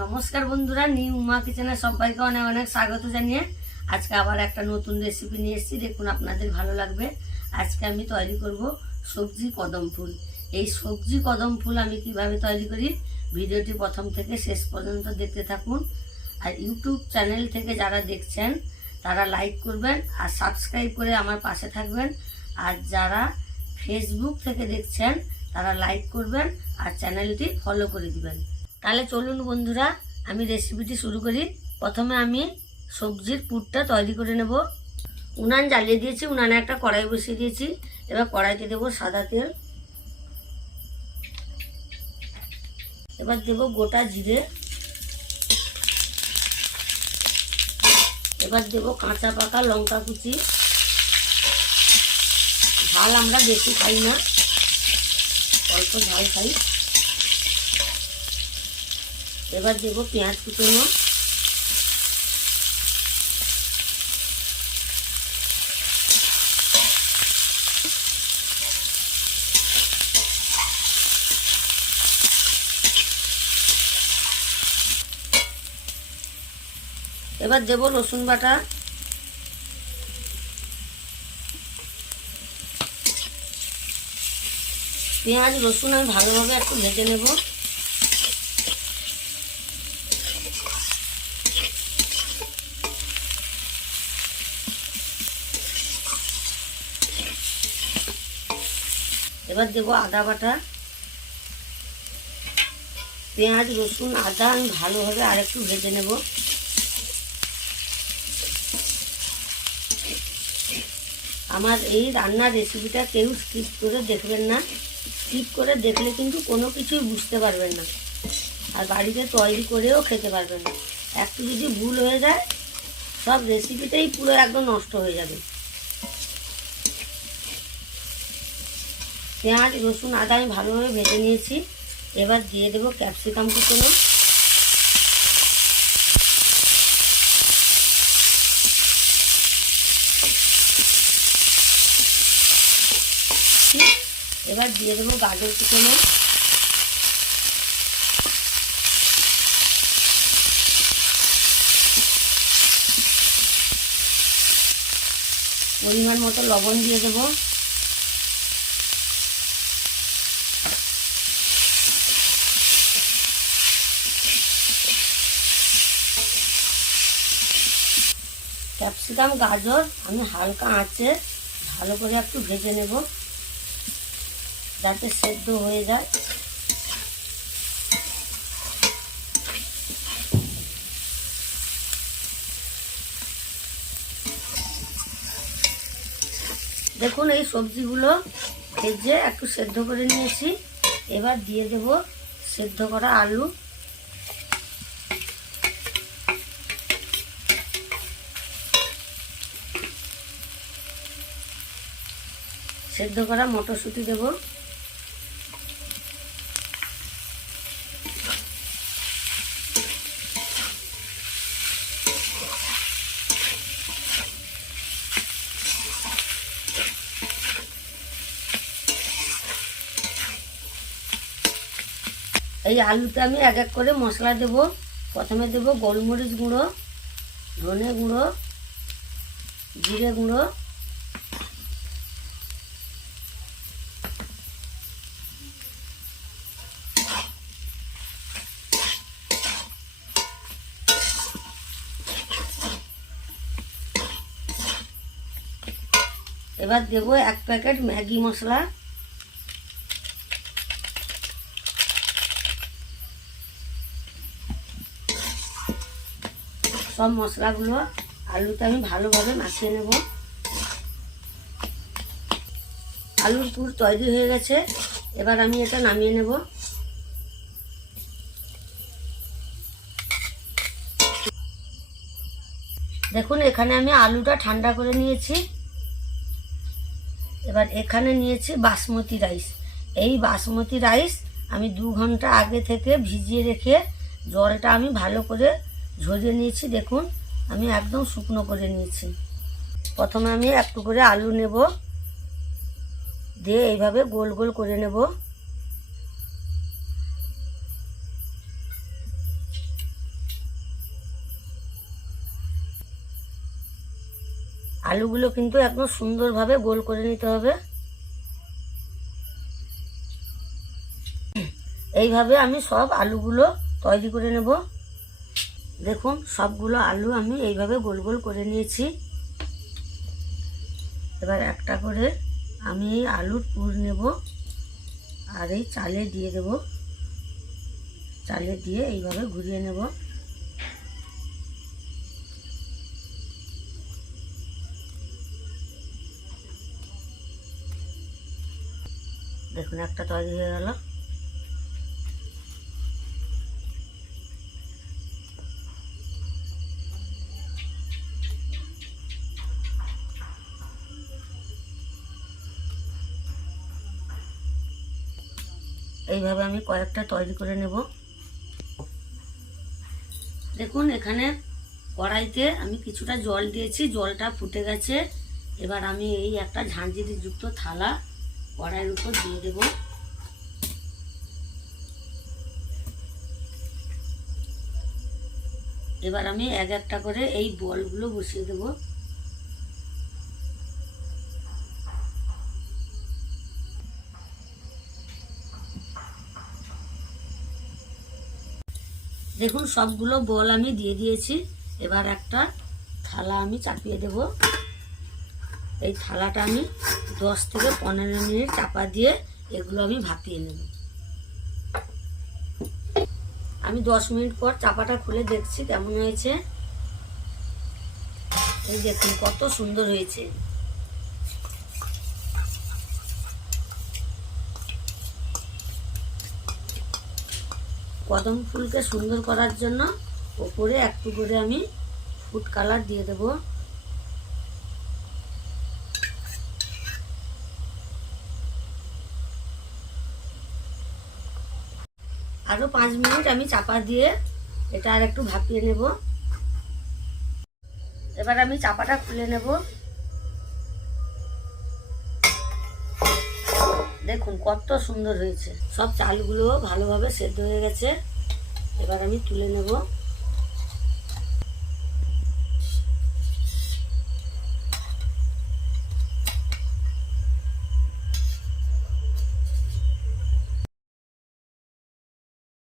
নমস্কার বন্ধুরা, নিউ উমা কিচেনে সবাইকে অনেক অনেক স্বাগত জানিয়ে আজকে আবার একটা নতুন রেসিপি নিয়ে এসেছি। দেখুন, আপনাদের ভালো লাগবে। আজকে আমি তৈরি করব সবজি কদম ফুল। এই সবজি কদম ফুল আমি কিভাবে তৈরি করি, ভিডিওটি প্রথম থেকে শেষ পর্যন্ত দেখতে থাকুন। আর ইউটিউব চ্যানেল থেকে যারা দেখছেন তারা লাইক করবেন আর সাবস্ক্রাইব করে আমার পাশে থাকবেন। আর যারা ফেসবুক থেকে দেখছেন তারা লাইক করবেন আর চ্যানেলটি ফলো করে দিবেন। তাহলে চলুন বন্ধুরা, আমি রেসিপিটি শুরু করি। প্রথমে আমি সবজির পুরটা তৈরি করে নেব। উনান জ্বালিয়ে দিয়েছি, উনানে একটা কড়াই বসিয়ে দিয়েছি। এবার কড়াইতে দেবো সাদা তেল। এবার দেব গোটা জিরে। এবার দেব কাঁচা পাকা লঙ্কা কুচি। ঝাল আমরা বেশি খাই না, অল্প ঝাল খাই। এবার দেব পেঁয়াজ কুচনো। এবার দেব রসুন বাটা। পেঁয়াজ রসুন আমি ভালোভাবে একটু ভেজে নেব। এবার দেব আদা বাটা। পেঁয়াজ রসুন আদা আমি ভালোভাবে আরেকটু ভেজে নেব। আমার এই রান্নার রেসিপিটা কেউ স্কিপ করে দেখবেন না। স্কিপ করে দেখলে কিন্তু কোনো কিছুই বুঝতে পারবেন না, আর বাড়িতে তৈরি করেও খেতে পারবেন না। একটু যদি ভুল হয়ে যায় সব রেসিপিটাই পুরো একদম নষ্ট হয়ে যাবে। পেঁয়াজ রসুন আদা আমি ভালোভাবে ভেজে নিয়েছি। এবার দিয়ে দেবো ক্যাপসিকাম কুচনো। এবার দিয়ে দেবো গাজর কুচনো। পরিমাণ মতো লবণ দিয়ে দেবো। ক্যাপসিকাম গাজর আমি হালকা আঁচে ভালো করে একটু ভেজে নেব, যাতে সেদ্ধ হয়ে যায়। দেখুন, এই সবজিগুলো ভেজে একটু সেদ্ধ করে নিয়েছি। এবার দিয়ে দেব সেদ্ধ করা আলু। সেদ্ধ করা মটরশুঁটি দেব। এই আলুতে আমি এক এক করে মশলা দেব। প্রথমে দেব গোলমরিচ গুঁড়ো, ধনে গুঁড়ো, জিরে গুঁড়ো, এবার দেব এক প্যাকেট ম্যাগি মশলা। সব মশলাগুলো আলুতে আমি ভালোভাবে মাখিয়ে নেব। আলুর পুর তৈরি হয়ে গেছে। এবার আমি এটা নামিয়ে নেব। দেখুন, এখানে আমি আলুটা ঠান্ডা করে নিয়েছি। এবার এখানে নিয়েছি বাসমতি রাইস। এই বাসমতি রাইস আমি 2 ঘন্টা আগে থেকে ভিজিয়ে রেখে জলটা আমি ভালো করে ঝরিয়ে নিয়েছি। দেখুন, আমি একদম শুকনো করে নিয়েছি। প্রথমে আমি একটু করে আলু নেব, দিয়ে এইভাবে গোল গোল করে নেব। আলুগুলো কিন্তু একদম সুন্দরভাবে গোল করে নিতে হবে। এইভাবে আমি সব আলুগুলো তৈরি করে নেব। দেখুন সবগুলো আলু আমি এইভাবে গোল গোল করে নিয়েছি। এবার একটা করে আমি এই আলুর পুর নেব আর এই চালে দিয়ে দেব। চালে দিয়ে এইভাবে ঘুরিয়ে নেব। দেখুন একটা তৈরি হয়ে গেল। এইভাবে আমি কয়েকটা তৈরি করে নেব। দেখুন এখানে কড়াইতে আমি কিছুটা জল দিয়েছি, জলটা ফুটে গেছে। এবার আমি এই একটা ঝাঁঝরি যুক্ত থালা কড়াইয়ের উপর দিয়ে দেব। এবার আমি এক একটা করে এই বলগুলো বসিয়ে দেব। দেখুন সবগুলো বল আমি দিয়ে দিয়েছি। এবার একটা থালা আমি চাপিয়ে দেব। এই থালাটা আমি 10 থেকে 15 মিনিট চাপা দিয়ে এগুলো আমি ভাপিয়ে নেব। আমি 10 মিনিট পর চাপাটা খুলে দেখছি কেমন হয়েছে। এই দেখুন কত সুন্দর হয়েছে। কদম ফুলকে সুন্দর করার জন্য উপরে একটু করে আমি ফুড কালার দিয়ে দেব। আরো 5 মিনিট আমি চাপা দিয়ে এটা আর একটু ভাপিয়ে নেব। এবার আমি চাপাটা খুলে নেব। দেখুন কত সুন্দর হয়েছে। সব চালগুলো ভালোভাবে সেদ্ধ হয়ে গেছে। এবার আমি তুলে নেব।